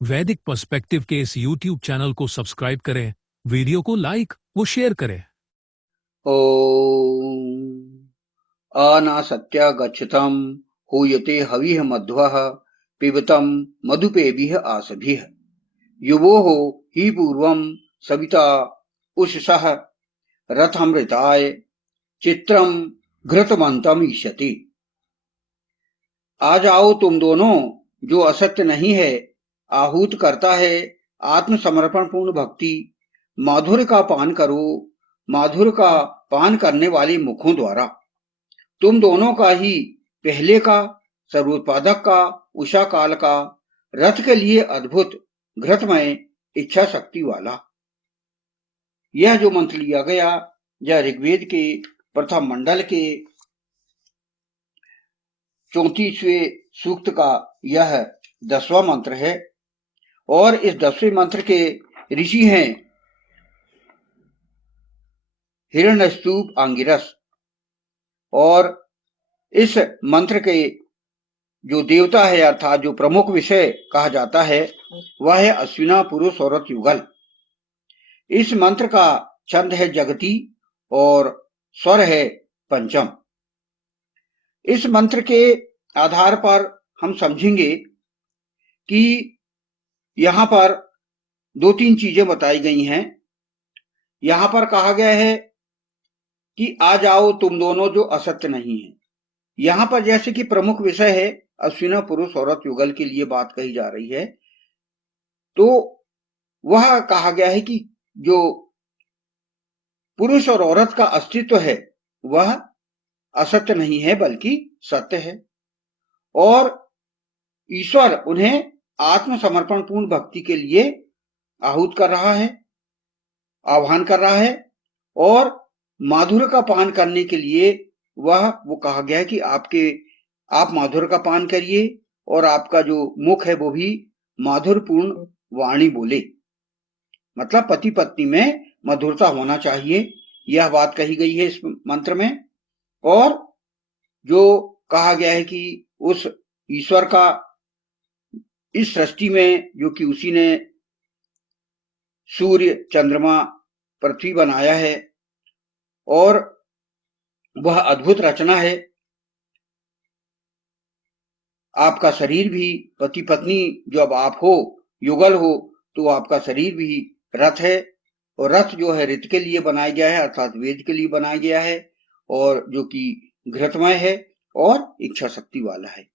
वैदिक पर्सपेक्टिव के इस YouTube चैनल को सब्सक्राइब करें, वीडियो को लाइक व शेयर करें। ओम अनासत्या गच्छतं हूयते हविः मध्वः पिबतं मधुपेभिः आसभिः युवोः हि पूर्वं सविता उषसः रथमृताय चित्रं घृतमन्तं ईष्यति। आ जाओ तुम दोनों, जो असत्य नहीं है, आहूत करता है आत्मसमर्पण पूर्ण भक्ति। माधुर्य का पान करो, माधुर्य का पान करने वाले मुखों द्वारा। तुम दोनों का ही पहले का, सर्वोत्पादक का, उषा काल का, रथ के लिए अद्भुत घृतमय इच्छा शक्ति वाला। यह जो मंत्र लिया गया, यह ऋग्वेद के प्रथम मंडल के 34वें सूक्त का यह 10वां मंत्र है। और इस 10वें मंत्र के ऋषि हैं हिरण्यस्तूप आंगिरस। और इस मंत्र के जो देवता है, अर्थात जो प्रमुख विषय कहा जाता है, वह है अश्विना पुरुष औरत युगल। इस मंत्र का छंद है जगती और स्वर है पंचम। इस मंत्र के आधार पर हम समझेंगे कि यहां पर दो तीन चीजें बताई गई हैं। यहां पर कहा गया है कि आ जाओ तुम दोनों, जो असत्य नहीं है। यहां पर जैसे कि प्रमुख विषय है अश्विना पुरुष औरत युगल के लिए बात कही जा रही है, तो वह कहा गया है कि जो पुरुष और औरत का अस्तित्व है वह असत्य नहीं है बल्कि सत्य है। और ईश्वर उन्हें आत्मसमर्पण पूर्ण भक्ति के लिए आहूत कर रहा है, आह्वान कर रहा है। और माधुर्य का पान करने के लिए वो कहा गया है कि आप माधुर्य का पान करिए और आपका जो मुख है वो भी माधुर्यपूर्ण वाणी बोले। मतलब पति पत्नी में मधुरता होना चाहिए, यह बात कही गई है इस मंत्र में। और जो कहा गया है कि उस ईश्वर का इस सृष्टि में, जो कि उसी ने सूर्य, चंद्रमा, पृथ्वी बनाया है और वह अद्भुत रचना है। आपका शरीर भी, पति पत्नी जब आप हो, युगल हो, तो आपका शरीर भी रथ है। और रथ जो है ऋत के लिए बनाया गया है, अर्थात वेद के लिए बनाया गया है, और जो कि घृतमय है और इच्छा शक्ति वाला है।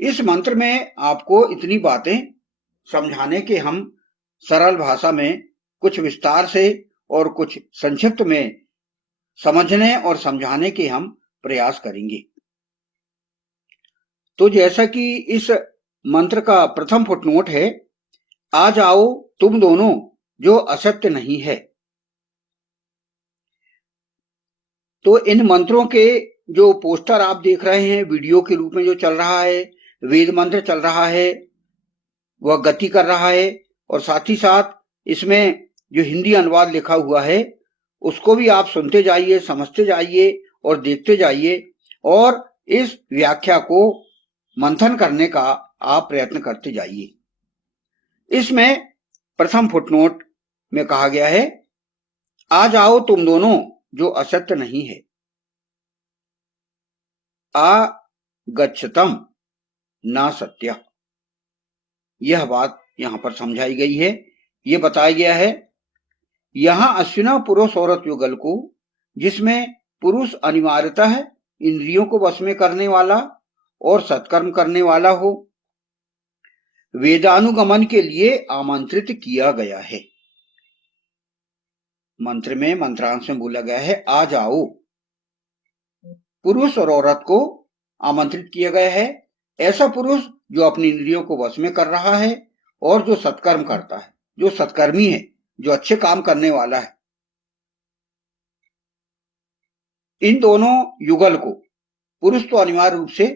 इस मंत्र में आपको इतनी बातें समझाने के हम सरल भाषा में कुछ विस्तार से और कुछ संक्षिप्त में समझने और समझाने के हम प्रयास करेंगे। तो जैसा कि इस मंत्र का प्रथम फुटनोट है, आ जाओ तुम दोनों, जो असत्य नहीं है। तो इन मंत्रों के जो पोस्टर आप देख रहे हैं, वीडियो के रूप में जो चल रहा है, वेद मंत्र चल रहा है, वह गति कर रहा है। और साथ ही साथ इसमें जो हिंदी अनुवाद लिखा हुआ है उसको भी आप सुनते जाइए, समझते जाइए और देखते जाइए, और इस व्याख्या को मंथन करने का आप प्रयत्न करते जाइए। इसमें प्रथम फुटनोट में कहा गया है, आ जाओ तुम दोनों, जो असत्य नहीं है। आ गच्छतम ना सत्य, यह बात यहां पर समझाई गई है। यह बताया गया है यहां अश्विना पुरुष औरत युगल को, जिसमें पुरुष अनिवार्यतः इंद्रियों को वश में करने वाला और सत्कर्म करने वाला हो, वेदानुगमन के लिए आमंत्रित किया गया है। मंत्र में मंत्रांश में बोला गया है आ जाओ, पुरुष और औरत को आमंत्रित किया गया है। ऐसा पुरुष जो अपनी इंद्रियों को वश में कर रहा है और जो सत्कर्म करता है, जो सत्कर्मी है, जो अच्छे काम करने वाला है। इन दोनों युगल को, पुरुष तो अनिवार्य रूप से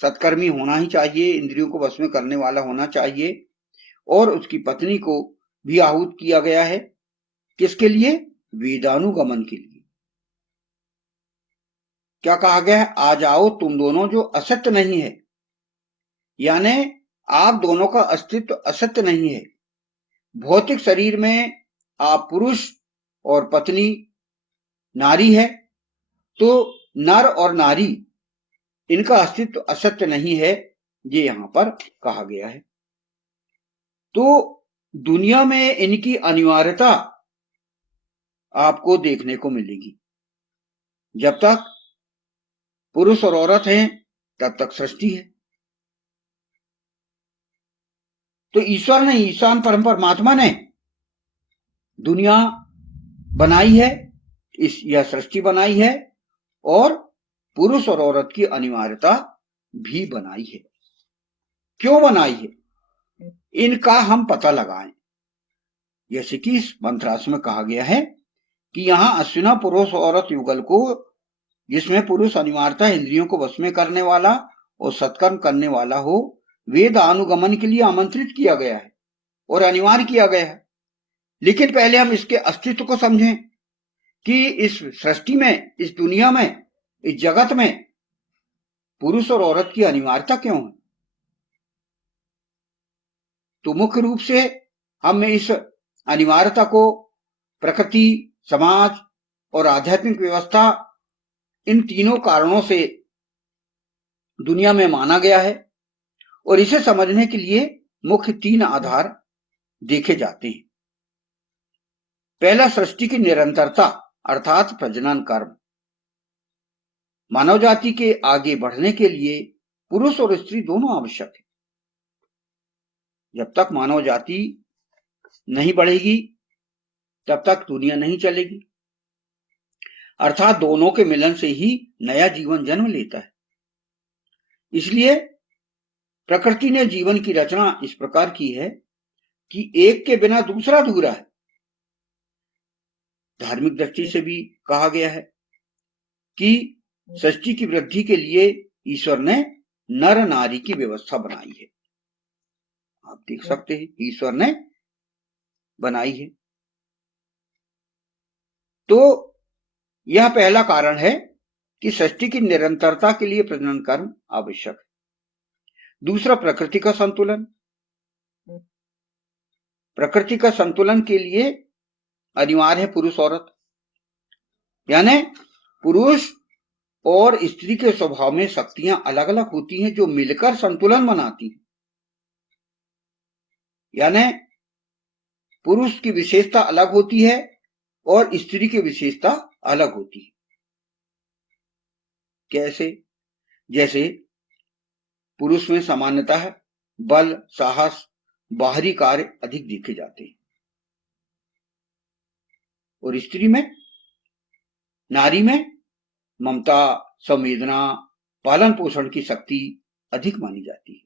सत्कर्मी होना ही चाहिए, इंद्रियों को वश में करने वाला होना चाहिए, और उसकी पत्नी को भी आहूत किया गया है। किसके लिए? वेदानुगमन के लिए। क्या कहा गया है? आ जाओ तुम दोनों, जो असत्य नहीं है। यानी आप दोनों का अस्तित्व असत्य नहीं है। भौतिक शरीर में आप पुरुष और पत्नी नारी है, तो नर और नारी इनका अस्तित्व असत्य नहीं है, ये यहां पर कहा गया है। तो दुनिया में इनकी अनिवार्यता आपको देखने को मिलेगी। जब तक पुरुष और औरत हैं तब तक सृष्टि है। तो ईश्वर ने, ईशान परम परमात्मा ने दुनिया बनाई है, यह सृष्टि बनाई है और पुरुष और औरत की अनिवार्यता भी बनाई है। क्यों बनाई है, इनका हम पता लगाएं। जैसे कि इस मंत्रार्थ में कहा गया है कि यहां अश्विना पुरुष औरत युगल को, जिसमें पुरुष अनिवार्यता इंद्रियों को वश में करने वाला और सत्कर्म करने वाला हो, वेद अनुगमन के लिए आमंत्रित किया गया है और अनिवार्य किया गया है। लेकिन पहले हम इसके अस्तित्व को समझें कि इस सृष्टि में, इस दुनिया में, इस जगत में पुरुष और औरत की अनिवार्यता क्यों है। तो मुख्य रूप से हम इस अनिवार्यता को प्रकृति, समाज और आध्यात्मिक व्यवस्था, इन तीनों कारणों से दुनिया में माना गया है और इसे समझने के लिए मुख्य 3 आधार देखे जाते हैं। पहला, सृष्टि की निरंतरता अर्थात प्रजनन कर्म। मानव जाति के आगे बढ़ने के लिए पुरुष और स्त्री दोनों आवश्यक है। जब तक मानव जाति नहीं बढ़ेगी तब तक दुनिया नहीं चलेगी, अर्थात दोनों के मिलन से ही नया जीवन जन्म लेता है। इसलिए प्रकृति ने जीवन की रचना इस प्रकार की है कि एक के बिना दूसरा अधूरा है। धार्मिक दृष्टि से भी कहा गया है कि सृष्टि की वृद्धि के लिए ईश्वर ने नर नारी की व्यवस्था बनाई है। आप देख सकते हैं, ईश्वर ने बनाई है। तो यह पहला कारण है कि सृष्टि की निरंतरता के लिए प्रजनन कर्म आवश्यक है। दूसरा, प्रकृति का संतुलन। प्रकृति का संतुलन के लिए अनिवार्य है पुरुष औरत, यानी पुरुष और स्त्री के स्वभाव में शक्तियां अलग अलग होती हैं जो मिलकर संतुलन बनाती हैं। यानी पुरुष की विशेषता अलग होती है और स्त्री की विशेषता अलग होती है। कैसे? जैसे पुरुष में सामान्यतः बल, साहस, बाहरी कार्य अधिक देखे जाते हैं और स्त्री में, नारी में ममता, संवेदना, पालन पोषण की शक्ति अधिक मानी जाती है।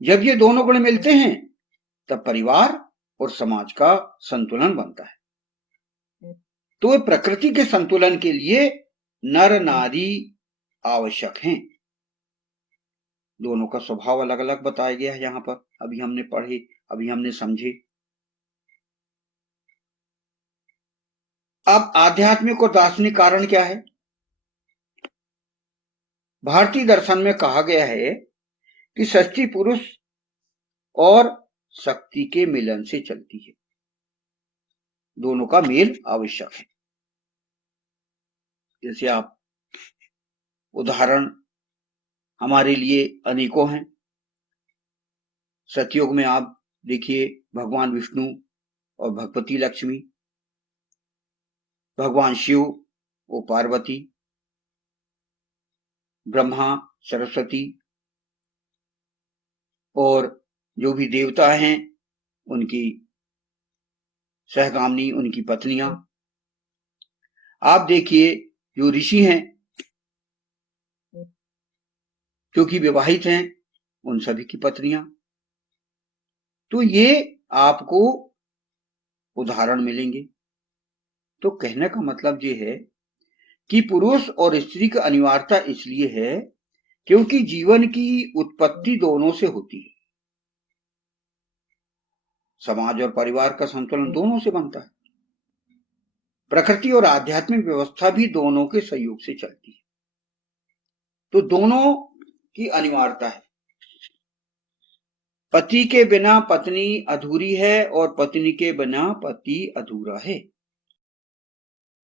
जब ये दोनों गुण मिलते हैं तब परिवार और समाज का संतुलन बनता है। तो प्रकृति के संतुलन के लिए नर नारी आवश्यक हैं। दोनों का स्वभाव अलग अलग बताया गया है यहां पर, अभी हमने पढ़े, अभी हमने समझे। अब आध्यात्मिक और दार्शनिक कारण क्या है? भारतीय दर्शन में कहा गया है कि सृष्टि पुरुष और शक्ति के मिलन से चलती है। दोनों का मेल आवश्यक है। जैसे आप उदाहरण हमारे लिए अनेकों हैं। सतयुग में आप देखिए भगवान विष्णु और भगवती लक्ष्मी, भगवान शिव और पार्वती, ब्रह्मा, सरस्वती और जो भी देवता हैं उनकी सहगामिनी, उनकी पत्नियां। आप देखिए जो ऋषि हैं जो कि विवाहित हैं, उन सभी की पत्नियां। तो ये आपको उदाहरण मिलेंगे। तो कहने का मतलब ये है कि पुरुष और स्त्री की अनिवार्यता इसलिए है क्योंकि जीवन की उत्पत्ति दोनों से होती है। समाज और परिवार का संतुलन दोनों से बनता है। प्रकृति और आध्यात्मिक व्यवस्था भी दोनों के सहयोग से चलती है। तो दोनों की अनिवार्यता है। पति के बिना पत्नी अधूरी है और पत्नी के बिना पति अधूरा है।